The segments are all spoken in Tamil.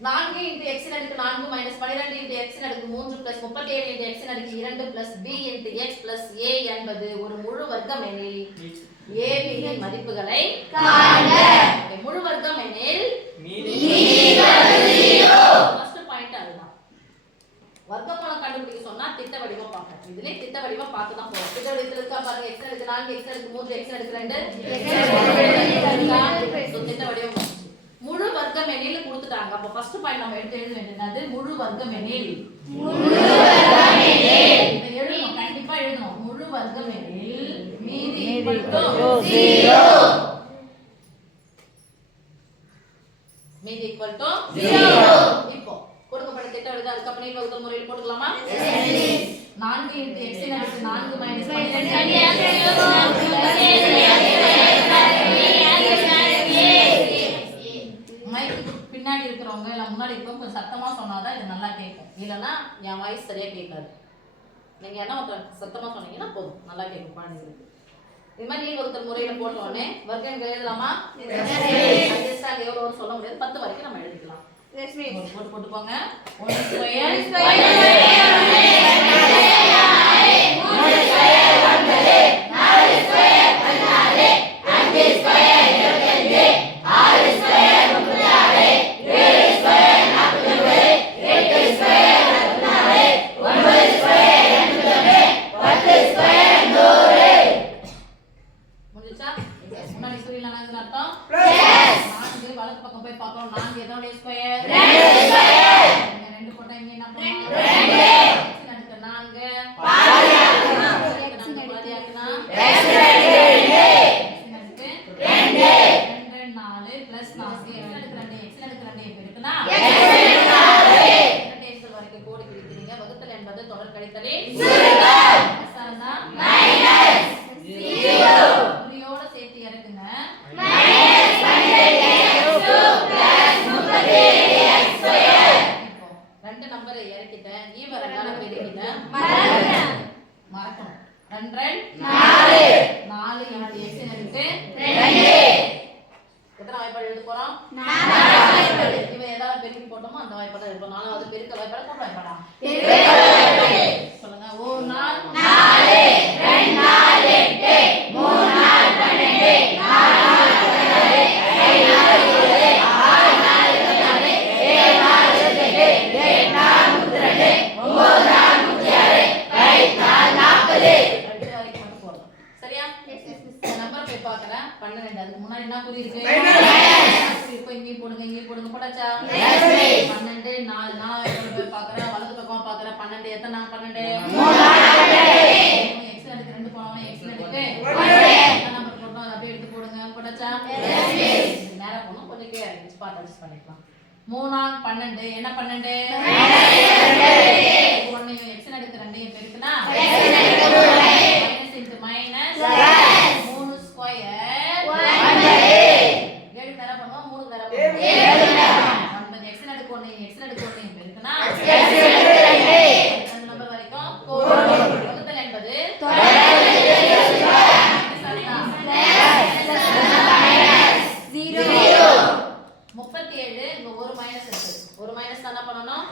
நான்கு இன்டு எக்ஸின் அடுக்கு நான்கு மைனஸ் பன்னிரெண்டு இன்டு எக்ஸின் அடுக்கு மூன்று பிளஸ் முப்பத்தி ஏழு இன்டு எக்ஸின் அடுக்கு இரண்டு plus B into X plus A என்பது ஒரு முழு வர்க்கம் எனில் ஏ பியின் மதிப்புகளை முழு வர்க்கம் எனில் வர்க்கமூலம் கண்டுபிடிக்க சொன்னா திட்ட வடிவம் பார்க்கணும் இதுலயே திட்ட வடிவம் பார்த்து தான் போறோம். திட்ட வடிவத்தில் இருக்கா பாருங்க எக்ஸ் எடுக்கு நான்கு எக்ஸ் எடுக்கு மூன்று எக்ஸ் எடுக்கு ரெண்டு. திட்ட வடிவம் வர்க்கம் எண்ணில் கொடுத்துட்டாங்க அப்ப ஃபர்ஸ்ட் பாயிண்ட் நம்ம எடுத்து எழுத வேண்டியது முழு வர்க்கம் எண்ணில் எழுதணும் கண்டிப்பா எழுதணும் முழு வர்க்கம் எண்ணில் மீதி மீதி to இப்போ கொடுக்கப்பட்ட திட்ட வடிவம் அதுக்கப்புறம் வகுத்தல் முறையில் போட்டுக்கலாமா நான்கு இன்டு எக்ஸின் அடுக்கு நான்கு மைனஸ் பின்னாடி இருக்கிறவங்க இல்ல முன்னாடி இருக்கிறவங்க கொஞ்சம் சத்தமா சொன்னாதான் இது நல்லா கேட்கும் இல்லைன்னா என் வாய்ஸ் சரியா கேட்காது நீங்க என்ன ஒருத்தர் சத்தமா சொன்னீங்கன்னா போதும் நல்லா கேட்கும் குழந்தைங்களுக்கு இது மாதிரி நீள் வகுத்தல் முறையில போட்ட உடனே வர்க்கம் எழுதலாமா Adjust ஆக எவ்வளோ வரும் சொல்ல முடியாது பத்து வரைக்கும் நம்ம எழுதிக்கலாம் போட்டு போட்டு போங்க ஒன்று ஸ்கொயர் போய் பார்க்கணும் நான்கு எதோடைய ஸ்கொயர் ரெண்டு போட்டா இங்க என்ன பண்ணுவோம் நான்கு. நாலு பிளஸ் நான்கு எக்ஸ் அடுக்கு ரெண்டு எக்ஸ் அடுக்கு ரெண்டு இப்ப இருக்குன்னா இரட்டை எண்கள் வரைக்கும் கோடி பிரிக்கிறீங்க வகுத்தல் என்பது தொடர் கழித்தலில் சார்ந்தா குறியோட சேர்த்து இறக்குங்க இப்போ ரெண்டு நம்பரை இறக்கிட்டேன் ஈவ மறக்கணும். ரெண்டு ரெண்டு. நாலு. இன்ட்டு எக்ஸ் எத்தனை வாய்ப்பாடு எழுத போறோம்? இவன் ஏதாவது பெருக்கி போட்டோமோ அந்த வாய்ப்பாடு இருக்கும் நாலாவது பெருக்க வாய்ப்பாடு கூட்ட வாய்ப்பாடா. பார்க்கறேன் பன்னிரெண்டு அதுக்கு முன்னாடி என்ன குறி இருக்கு குறி இப்போ இங்கேயும் போடுங்க இங்கேயும் போடுங்க. போட்டாச்சா? பன்னெண்டு நாலு நாலாவது போய் பார்க்கறேன் வலது பக்கமா பார்க்கறேன் பன்னெண்டு எத்தனை பன்னெண்டு? எக்ஸ் ரெண்டு போனோம் எக்ஸ் என்ன நம்பர் அப்படியே எடுத்து போடுங்க. போட்டாச்சா? நேரா போகணும். கொஞ்சம் அட்ஜஸ்ட் பண்ணிக்கலாம். மூணாம் பன்னெண்டு. என்ன பன்னெண்டு ஒன்னு எக்ஸ் எடுக்கு ரெண்டையும் பெருக்குனா மைனஸ் இன்ட்டு மைனஸ் மூணு ஸ்கொயர் ஏழு தர பண்ணுவோம் மூணு தர பண்ணுவோம் ஒன்பது எக்ஸ் அடுக்கு ஒன்று எக்ஸ் அடுக்கு ஒன்று பெருக்குனா நம்பர் வரைக்கும் வகுத்தல் என்பது முப்பத்தி ஏழு இங்க ஒரு மைனஸ் இருக்கு ஒரு மைனஸ் என்ன பண்ணணும்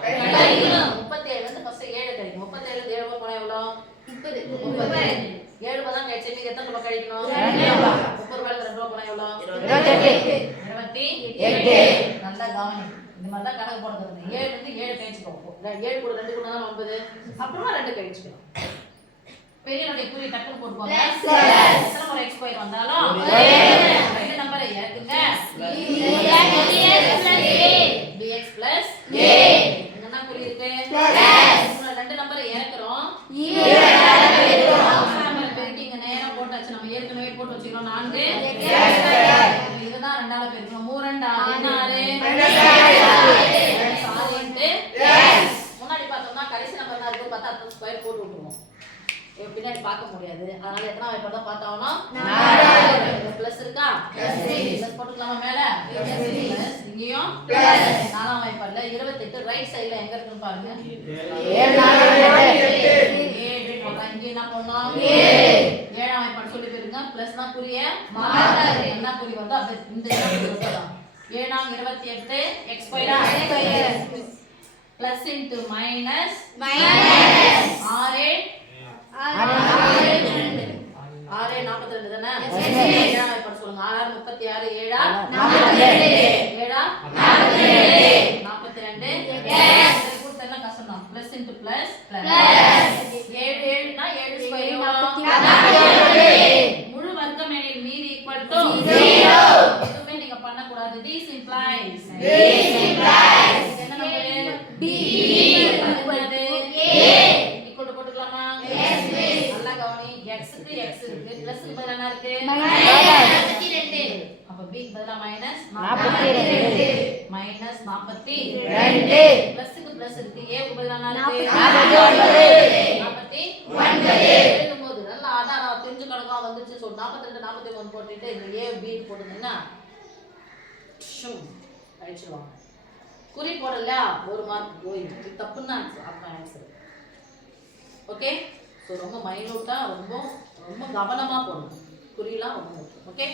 முப்பத்தி ஏழு வந்து ஃபர்ஸ்ட் ஏழு கிடைக்கும் முப்பத்தி ஏழு ஏழு ரூபாய் போனா எவ்வளோ முப்பது. முப்பது. ஏழு ரூபாய் தான் எத்தனை ரூபாய் கழிக்கணும்? முப்பது. ரூபாயில ரெண்டு ரூபாய் போனா எவ்வளோ? இருபத்தி எட்டு. நல்லா கவனி இந்த மாதிரி தான் கணக்கு போடுறது ஏழு வந்து ஏழு கழிச்சுக்கோம் ஏழு கூட ரெண்டு கூட தான் ஒன்பது? அப்புறமா ரெண்டு கழிச்சுக்கணும் பெரியனுடைய குறி டக்குனு போட்டுக்கோங்க. எத்தனை முறை எக்ஸ் ஸ்கொயர் வந்தாலும் ரெண்டு நம்பரை இறக்குங்க பார்க்க முடியாது. அதனால எத்தனை வாய்ப்பு தான் பார்த்தோம்னா பிளஸ் இருக்கா? பிளஸ் போட்டுக்கலாமா மேல? இங்கேயும்? நாலாம் வாய்ப்பாடுல இருபத்தெட்டு ரைட் சைடுல எங்க இருக்குன்னு பாருங்க. இங்க என்ன பண்ணோம் ஏழாம் வாய்ப்பாடு சொல்லி போயிருங்க பிளஸ்னா புரிய என்ன புரி வந்து அப்படி இந்த ஏழாம் இருபத்தி எட்டு எக்ஸ்பைரா plus into minus minus, minus. r8 r8 சொன்ன சொல்லுங்க. ஆறாறு முப்பத்தி ஆறு ஏழா? ஏழா. நாற்பத்தி ரெண்டு. கூட்டெல்லாம் கஷ்டம் பிளஸ் இன்டு பிளஸ் ஏழு ஏழுனா ஏழு முழு வர்க்கமேனில் மீதி ஈக்குவல் எதுவுமே நீங்க பண்ணக்கூடாது. தீஸ் இம்ப்ளாய்ஸ் கவனி இருக்கு. பதிலா என்ன இருக்கு? அப்ப பதிலா மைனஸ் மைனஸ் 42 பிளஸ் க்கு பிளஸ் இருக்கு. A க்கு பதிலா என்ன இருக்கு? 49 எழுதும்போது நல்லா அதான் தெரிஞ்சு கணக்கா வந்துச்சு சொல் 42 41 போட்டுட்டு இந்த ஷூ. அழிச்சிடுவாங்க குறி போடல ஒரு மார்க் போயிடும் இது தப்புன்னு அப்ப ஆன்சர் ஓகே ஸோ ரொம்ப மைனூட்டாக ரொம்ப ரொம்ப கவனமாக போடணும். குறியெல்லாம் ரொம்ப முக்கியம். ஓகே